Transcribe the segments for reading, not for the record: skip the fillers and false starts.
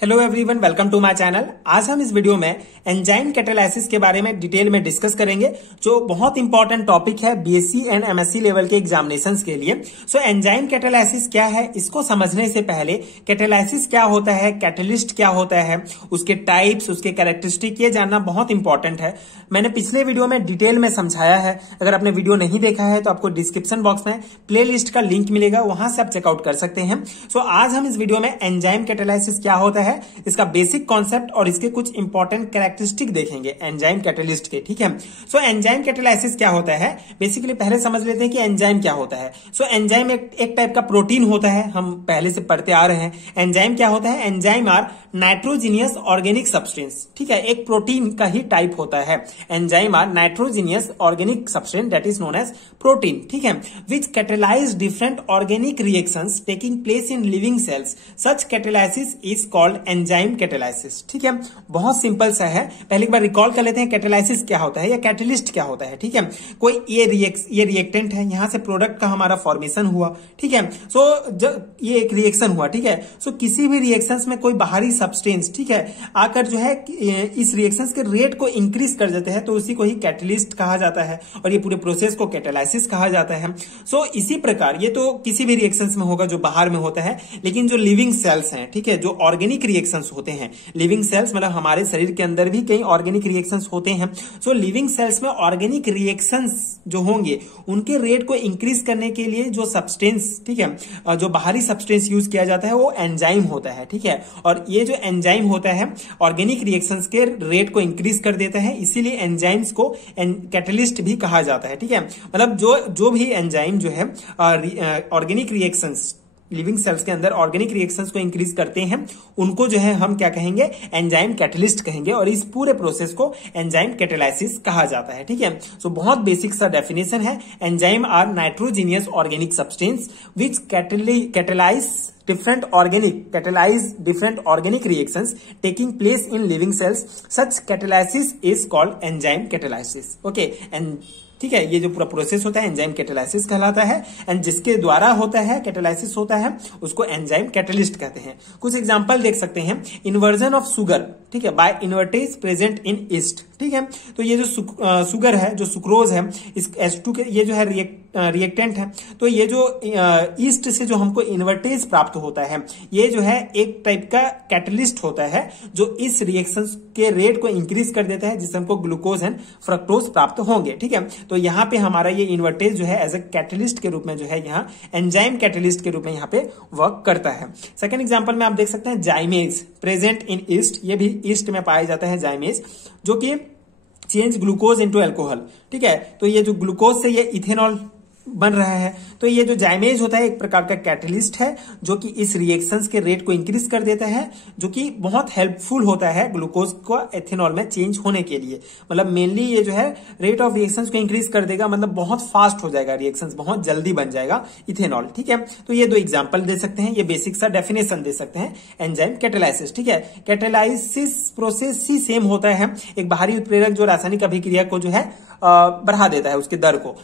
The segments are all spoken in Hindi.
Hello everyone, welcome to my channel. आज हम इस वीडियो में एंजाइम कैटालाइसिस के बारे में डिटेल में डिस्कस करेंगे, जो बहुत इंपॉर्टेंट टॉपिक है बीएससी एंड एमएससी लेवल के एग्जामिनेशंस के लिए। सो एंजाइम कैटालाइसिस क्या है, इसको समझने से पहले कैटालाइसिस क्या होता है, कैटलिस्ट क्या होता है, उसके टाइप्स, उसके कैरेक्टरिस्टिक, ये जानना बहुत इंपॉर्टेंट है। मैंने पिछले वीडियो में डिटेल में समझाया है। अगर आपने वीडियो नहीं देखा है तो आपको डिस्क्रिप्शन बॉक्स में प्ले लिस्ट का लिंक मिलेगा, वहां से आप चेकआउट कर सकते हैं। सो आज हम इस वीडियो में एंजाइम कैटालाइसिस क्या होता है, इसका बेसिक कॉन्सेप्ट और इसके कुछ इंपॉर्टेंट कैरेक्टरिस्टिक देखेंगे एंजाइम कैटालिस्ट के। ठीक है, सो एंजाइम कैटालाइसिस क्या होता है, बेसिकली पहले समझ लेते हैं कि एंजाइम क्या होता है। सो एंजाइम एक टाइप का प्रोटीन होता है, हम पहले से पढ़ते आ रहे हैं। एंजाइम क्या होता है, enzyme are nitrogenous organic substance. ठीक है, एक प्रोटीन का ही टाइप होता है। Enzyme are nitrogenous organic substance that is known as protein. ठीक है, which catalyse different organic reactions taking place in living cells. Such catalysis is called enzyme catalysis. ठीक है, बहुत सिंपल सा है। पहले एक बार रिकॉल कर लेते हैं कैटालाइसिस क्या होता है या कैटलिस्ट क्या होता है। ठीक है, कोई ये रिएक्टेंट है, यहां से प्रोडक्ट का हमारा फॉर्मेशन हुआ। ठीक है, सो जब ये एक रिएक्शन हुआ, ठीक है, सो किसी भी रिएक्शंस में कोई बाहरी सब्सटेंस, ठीक है, आकर जो है इस रिएक्शंस के रेट को इंक्रीज कर देते हैं, तो उसी को ही कैटलिस्ट कहा जाता है और ये पूरे प्रोसेस को कैटालाइसिस कहा जाता है। सो इसी प्रकार ये तो किसी भी रिएक्शंस में होगा जो बाहर में होता है, लेकिन जो लिविंग सेल्स हैं, ठीक है, जो ऑर्गेनिक रिएक्शंस होते हैं, लिविंग सेल्स मतलब हमारे शरीर के अंदर भी कई ऑर्गेनिक रिएक्शंस होते हैं। सो लिविंग सेल्स में ऑर्गेनिक रिएक्शंस जो होंगे उनके रेट को इंक्रीज करने के लिए जो सब्सटेंस, ठीक है, जो बाहरी सब्सटेंस यूज किया जाता है वो एंजाइम होता है। ठीक है, और ये जो एंजाइम होता है ऑर्गेनिक रिएक्शंस के रेट को इंक्रीज कर देता है, इसीलिए एंजाइम्स को कैटलिस्ट भी कहा जाता है। ठीक है, मतलब जो भी एंजाइम जो है ऑर्गेनिक रिएक्शंस, लिविंग सेल्स के अंदर ऑर्गेनिक रिएक्शंस को इंक्रीज करते हैं, उनको जो है हम क्या कहेंगे, एंजाइम कैटलिस्ट कहेंगे, और इस पूरे प्रोसेस को एंजाइम कैटालाइसिस कहा जाता है। ठीक है, सो बहुत बेसिक सा डेफिनेशन है। Enzyme are nitrogenous organic substance which catalyze different organic reactions taking place in living cells. Such catalysis is called enzyme catalysis. Okay, and ठीक है, ये जो पूरा प्रोसेस होता है एंजाइम कैटालाइसिस कहलाता है, एंड जिसके द्वारा होता है कैटालाइसिस होता है उसको एंजाइम कैटलिस्ट कहते हैं। कुछ एग्जांपल देख सकते हैं, इन्वर्जन ऑफ शुगर, ठीक है, by invertase present in yeast. ठीक है, तो ये जो शुगर है, जो सुक्रोज है, इस H2 के ये जो है रिएक्टेंट है, तो ये जो ईस्ट से जो हमको इन्वर्टेज प्राप्त होता है, ये जो है एक टाइप का कैटलिस्ट होता है जो इस रिएक्शन के रेट को इंक्रीज कर देता है, जिससे हमको ग्लूकोज एंड फ्रक्टोज प्राप्त होंगे। ठीक है, तो यहाँ पे हमारा ये इन्वर्टेज जो है एज ए कैटलिस्ट के रूप में जो है यहाँ एंजाइम कैटलिस्ट के रूप में यहाँ पे वर्क करता है। सेकेंड एग्जाम्पल में आप देख सकते हैं जाइमेज प्रेजेंट इन ईस्ट, ये भी ईस्ट में पाया जाता है जाइमेज, जो कि चेंज ग्लूकोज इनटू अल्कोहल। ठीक है, तो ये जो ग्लूकोज से ये इथेनॉल बन रहा है, तो ये जो जाइमेज होता है एक प्रकार का कैटलिस्ट है जो कि इस रिएक्शंस के रेट को इंक्रीज कर देता है, जो कि बहुत हेल्पफुल होता है ग्लूकोज को एथेनॉल में चेंज होने के लिए। मतलब मेनली ये जो है रेट ऑफ रिएक्शंस को इंक्रीज कर देगा, मतलब बहुत फास्ट हो जाएगा, रिएक्शंस बहुत जल्दी बन जाएगा इथेनॉल। ठीक है, तो ये दो एग्जांपल दे सकते हैं, ये बेसिक सा डेफिनेशन दे सकते हैं एंजाइम कैटालाइसिस। ठीक है, कैटालाइसिस प्रोसेस ही सेम होता है, एक बाहरी उत्प्रेरक जो रासायनिक अभिक्रिया को जो है बढ़ा देता है उसके दर को।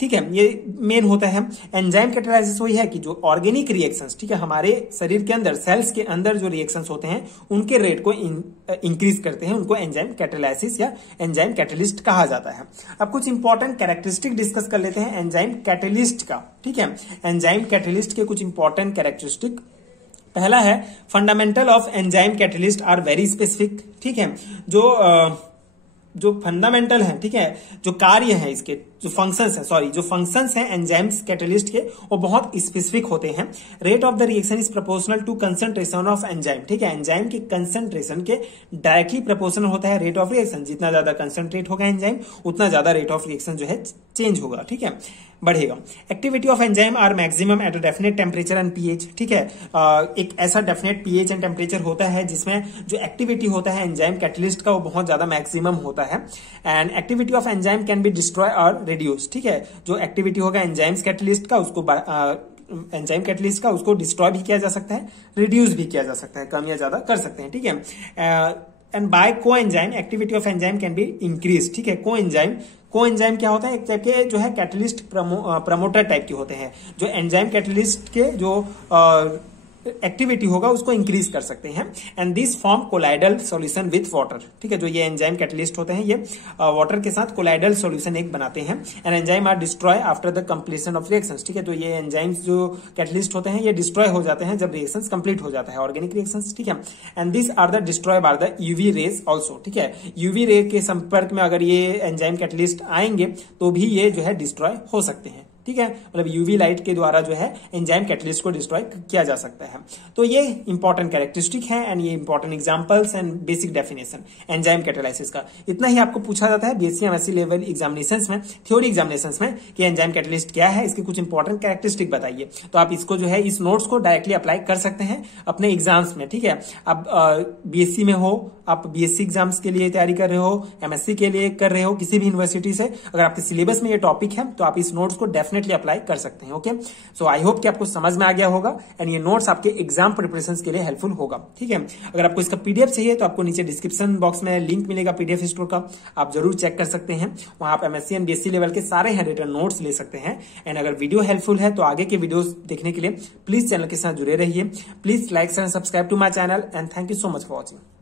ठीक है, ये मेन होता है। एंजाइम कैटालाइसिस वही है कि जो ऑर्गेनिक रिएक्शंस, ठीक है, हमारे शरीर के अंदर सेल्स के अंदर जो रिएक्शंस होते हैं उनके रेट को इंक्रीज करते हैं, उनको एंजाइम कैटालाइसिस या एंजाइम कैटलिस्ट कहा जाता है। अब कुछ इंपॉर्टेंट कैरेक्टरिस्टिक डिस्कस कर लेते हैं एंजाइम कैटलिस्ट का। ठीक है, एंजाइम कैटलिस्ट के कुछ इंपॉर्टेंट कैरेक्टरिस्टिक, पहला है fundamental of enzyme catalyst are very specific. ठीक है, जो फंडामेंटल है, ठीक है, जो कार्य है इसके, जो फंक्शंस हैं एंजाइम्स कैटलिस्ट के, वो बहुत स्पेसिफिक होते हैं। Rate of the reaction is proportional to concentration of enzyme. ठीक है, एंजाइम के कंसंट्रेशन के डायरेक्टली प्रोपोर्शनल होता है रेट ऑफ रिएक्शन। जितना ज्यादा कंसंट्रेट होगा एंजाइम, उतना ज्यादा रेट ऑफ रिएक्शन जो है चेंज होगा, ठीक है, बढ़ेगा। Activity of enzyme are maximum at a definite temperature and pH. ठीक है, एक ऐसा डेफिनेट पीएच एंड टेम्परेचर होता है जिसमें जो एक्टिविटी होता है एंजाइम कैटलिस्ट का वो बहुत ज्यादा मैक्सिमम होता है। And activity of enzyme can be destroy और रिड्यूस। ठीक है, जो एक्टिविटी होगा एंजाइम्स कैटलिस्ट का उसको डिस्ट्रॉय भी किया जा सकता है, रिड्यूस भी किया जा सकता है, कम या ज्यादा कर सकते हैं। ठीक है, एंड बाय को enzyme activity of enzyme can be increase. ठीक है, को एंजाइम क्या होता है, एक टाइप के जो है कैटलिस्ट प्रमोटर टाइप के होते हैं, जो एंजाइम कैटलिस्ट के जो एक्टिविटी होगा उसको इंक्रीज कर सकते हैं। And this form colloidal solution with water, ठीक है। जो ये एंजाइम कैटलिस्ट होते हैं ये वाटर के साथ कोलाइडल सॉल्यूशन एक बनाते हैं। And enzyme are destroy after the completion of reactions, ठीक है। तो ये एंजाइम्स जो कैटलिस्ट होते हैं ये डिस्ट्रॉय हो जाते हैं जब रिएक्शंस कंप्लीट हो जाता है, ऑर्गेनिक रिएक्शंस, ठीक है। And this are the destroy by the UV rays also, ठीक है। यूवी रे के संपर्क में अगर ये एंजाइम कैटलिस्ट आएंगे तो भी ये जो है डिस्ट्रॉय हो सकते हैं, ठीक है। मतलब यूवी लाइट के द्वारा जो है एंजाइम कैटलिस्ट को डिस्ट्रॉय किया जा सकता है। तो ये इंपॉर्टेंट कैरेक्टरिस्टिक है एंड ये important examples and basic definition enzyme catalysis का। इतना ही आपको पूछा जाता है बीएससी एमएससी लेवल एग्जामिनेशंस में, थ्योरी एग्जामिनेशंस में, कि एंजाइम कैटलिस्ट क्या है, इसकी कुछ इंपॉर्टेंट कैरेक्टरिस्टिक बताइए। तो आप इसको जो है इस नोट्स को डायरेक्टली अप्लाई कर सकते हैं अपने एग्जाम्स में, ठीक है। आप बीएससी में हो, आप बीएससी एग्जाम्स के लिए तैयारी कर रहे हो, एमएससी के लिए कर रहे हो, किसी भी यूनिवर्सिटी से अगर आपके सिलेबस में ये टॉपिक है तो आप इस नोट्स को डेफिनेटली अप्लाई कर सकते हैं। ओके, सो आई होप कि आपको समझ में आ गया होगा एंड ये नोट्स आपके एग्जाम प्रिपरेशन के लिए हेल्पफुल होगा, ठीक है। अगर आपको इसका पीडीएफ चाहिए तो आपको नीचे डिस्क्रिप्शन बॉक्स में लिंक मिलेगा पीडीएफ स्टोर का, आप जरूर चेक कर सकते हैं। वहां आप एमएससी एंड बीएससी लेवल के सारे हैंड नोट्स ले सकते हैं। एंड अगर वीडियो हेल्पफुल है तो आगे के वीडियोस देखने के लिए प्लीज चैनल के साथ जुड़े रहिए। Please like and subscribe to my channel and thank you so much for watching.